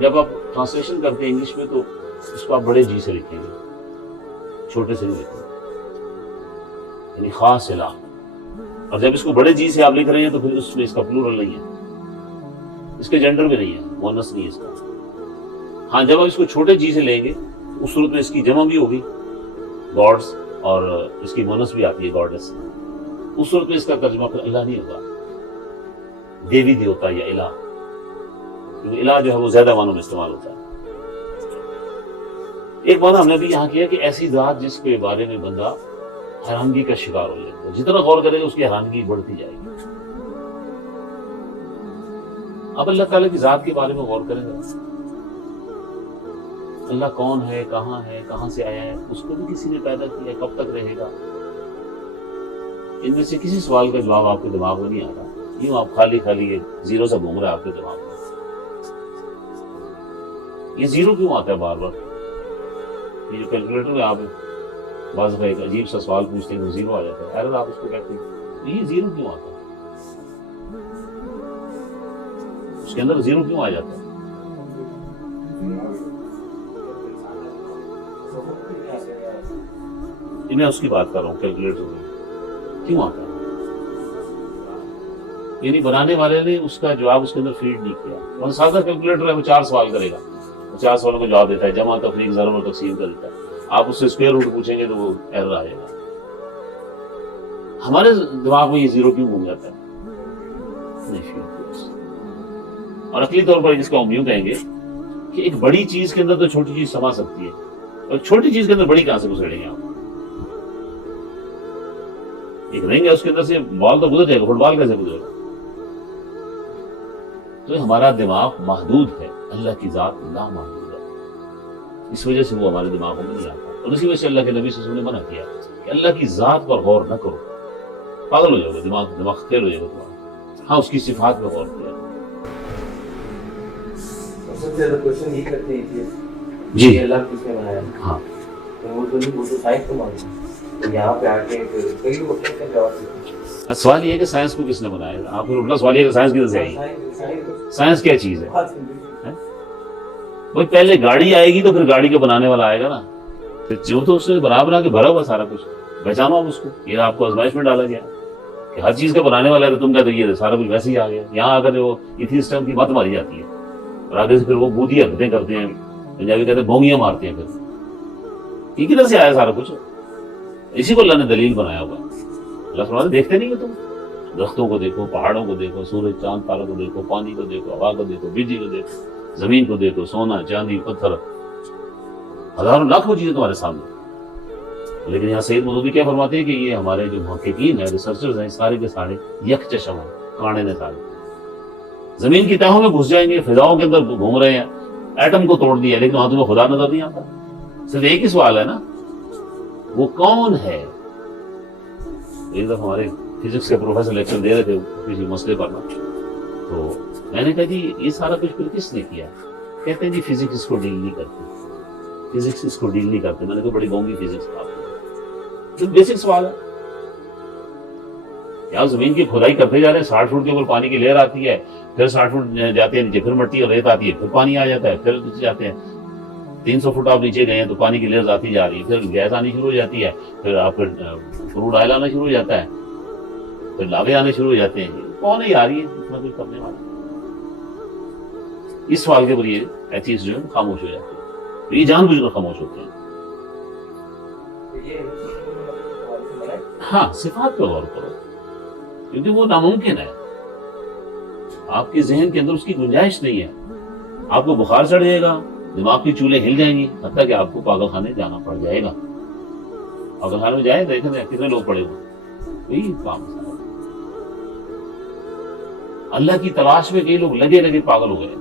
جب آپ ٹرانسلیشن کرتے ہیں انگلش میں تو اس کو آپ بڑے جی سے لکھیں گے، چھوٹے سے نہیں لکھیں گے، یعنی خاص الہ. اور جب اس کو بڑے جی سے آپ لکھ رہے ہیں تو پھر اس میں اس کا پلورل نہیں ہے، اس کے جینڈر میں نہیں ہے، مؤنث نہیں ہے اس کا. ہاں جب آپ اس کو چھوٹے جی سے لیں گے اس صورت میں اس کی جمع بھی ہوگی گاڈس، اور اس کی مؤنث بھی آتی ہے گاڈس. اس صورت میں اس کا ترجمہ پھر الہ نہیں ہوگا، دیوی دیوتا یا الہ، کیونکہ الہ جو ہے وہ زیادہ معنوں میں استعمال ہوتا ہے. ایک معنی ہم نے بھی یہاں کیا کہ ایسی ذات جس کے بارے میں بندہ حیرانگی کا شکار ہو جائے گا، جتنا غور کرے گا اس کی حیرانگی بڑھتی جائے گی. اب اللہ تعالیٰ کی ذات کے بارے میں غور کریں گے، اللہ کون ہے، کہاں سے آیا ہے، اس کو بھی کسی نے پیدا کیا، کب تک رہے گا. ان میں سے کسی سوال کا جواب آپ کے دماغ میں نہیں آ رہا، یوں آپ خالی یہ زیرو سے گھوم رہے ہیں آپ کے دماغ میں. یہ زیرو کیوں آتا ہے بار بار؟ یہ جو کیلکولیٹر میں آپ بعض دفعہ ایک عجیب سا سوال پوچھتے ہیں تو زیرو آ جاتا ہے، ایرر آپ اس کو کہتے ہیں. یہ زیرو کیوں آتا ہے؟ اس کے اندر زیرو کیوں آ جاتا ہے؟ میں اس کی بات کر رہا ہوں، کیلکولیٹر میں کیوں آتا ہے؟ یعنی بنانے والے نے اس کا جواب اس کے اندر فیڈ نہیں کیا. اور سادہ کیلکولیٹر ہے، وہ 4 سوال کرے گا، 4 سوالوں کا جواب دیتا ہے، جمع تفریق ضرب اور تقسیم کر دیتا ہے. آپ اس سے اسکوائر روٹ پوچھیں گے تو وہ ایرر آ جائے گا. ہمارے دماغ میں یہ زیرو کیوں گھوم جاتا ہے؟ اور عقلی طور پر جس کو ہم یوں کہیں گے کہ ایک بڑی چیز کے اندر تو چھوٹی چیز سما سکتی ہے، اور چھوٹی چیز کے اندر بڑی کہاں سے گزریں گے آپ؟ ایک رہیں گے اس کے اندر سے بال تو گزر جائے گا، فٹ بال کیسے گزرے گا؟ تو ہمارا دماغ محدود ہے، اللہ کی ذات لامحدود ہے، اس وجہ سے وہ ہمارے دماغوں میں نہیں آتا. اور اسی وجہ سے اللہ کے نبی صلی اللہ علیہ وسلم نے منع کیا کہ اللہ کی ذات پر غور نہ کرو، پاگل ہو جاؤ گے، دماغ فیل ہو جائے گا تمہارا. ہاں اس کی صفات پہ غور کیا. سب سے زیادہ کوشچن یہ کرتے ہیں کہ جی اللہ کس نے بنایا؟ ہاں وہ تو سائنس کو مانتے ہیں. یہاں پہ آ کے کئی لوگ اپنے کا جواب دیتے ہیں. سوال یہ ہے کہ سائنس کو کس نے بنایا؟ آپ کو اٹھنا سوال یہ ہے کہ سائنس کدھر سے آئی؟ سائنس کیا چیز ہے؟ بھائی پہلے گاڑی آئے گی تو پھر گاڑی کا بنانے والا آئے گا نا. پھر جو تو اس نے بنا کے بھرا ہوا سارا کچھ، پہچانو آپ اس کو. یہ آپ کو آزمائش میں ڈالا گیا کہ ہر چیز کا بنانے والا ہے، تو تم کہتے یہ سارا کچھ ویسے ہی آ گیا. یہاں آ کر وہ ایتھیسٹم کی بات ماری جاتی ہے، اور آگے سے پھر وہ بودھی حرکتیں کرتے ہیں، پنجابی کہتے ہیں بونگیاں مارتے ہیں. پھر یہ کدھر سے آیا سارا کچھ؟ اسی کو اللہ نے دلیل بنایا ہوا. اللہ فرماتا ہے دیکھتے نہیں ہو تم؟ درختوں کو دیکھو، پہاڑوں کو دیکھو، سورج چاند تاروں کو دیکھو، پانی کو دیکھو، ہوا کو دیکھو، بجلی کو دیکھو، زمین کو دیکھو، سونا چاندی پتھر، ہزاروں لاکھوں چیزیں تمہارے سامنے. لیکن یہاں سید مودودی کیا فرماتے ہیں کہ یہ ہمارے جو محققین ہیں، ریسرچرز ہیں، سارے کے سارے یک چشم ہیں، کانے نے سارے زمین کی تہوں میں گھس جائیں گے، فضاؤں کے اندر گھوم رہے ہیں، ایٹم کو توڑ دیا، لیکن وہاں تمہیں خدا نظر نہیں آتا. صرف ایک ہی سوال ہے نا، وہ کون ہے؟ ایک دفعہ ہمارے فزکس کے پروفیسر لیکچر دے رہے تھے کسی مسئلے پر نا، تو میں نے کہا جی یہ سارا کچھ پھر کس نے کیا؟ کہتے ہیں جی فزکس اس کو ڈیل نہیں کرتی، فزکس اس کو ڈیل نہیں کرتے. میں نے کہا بڑی گونگی فزکس آپ کو، بیسک سوال ہے. آپ زمین کی کھدائی کرتے جا رہے ہیں، 60 فٹ کے اوپر پانی کی لہر آتی ہے، پھر 60 فٹ جاتے ہیں نیچے، پھر مٹی اور ریت آتی ہے، پھر پانی آ جاتا ہے، پھر نیچے جاتے ہیں 300 فٹ آپ نیچے گئے ہیں تو پانی کی لہر آتی جا رہی ہے، پھر گیس آنی شروع ہو جاتی ہے، پھر آپ کروڈ آئل آنا شروع ہو جاتا ہے، پھر لاوے آنے شروع ہو جاتے ہیں. کون ہے آ رہی ہے اتنا کچھ کرنے والا؟ اس سوال کے اوپر یہ ایتھیسٹ جو ہے خاموش ہو جاتے ہیں، یہ جان بوجھ کر خاموش ہوتے ہیں. ہاں صفات پہ غور کرو، کیونکہ وہ ناممکن ہے، آپ کے ذہن کے اندر اس کی گنجائش نہیں ہے. آپ کو بخار چڑھ جائے گا، دماغ کی چولیں ہل جائیں گی، حتیٰ کہ آپ کو پاگل خانے جانا پڑ جائے گا. پاگل خانے میں جائیں، دیکھیں کتنے لوگ پڑے ہوئے، یہی کام ہے. اللہ کی تلاش میں کئی لوگ لگے پاگل ہو گئے.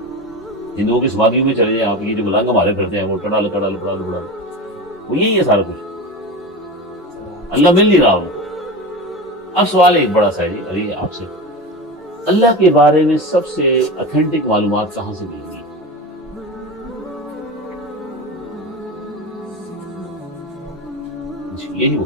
ہندوؤں کی سمادھیوں میں چلے جائیں آپ، یہ جو ملنگ ہمارے کرتے ہیں وہ ٹڑال وہ یہی ہے سارا کچھ. اللہ مل نہیں رہا وہ. اب سوال ایک بڑا سا ہے جی علی آپ سے، اللہ کے بارے میں سب سے اتھینٹک معلومات کہاں سے مل گئی؟ جی یہی وہ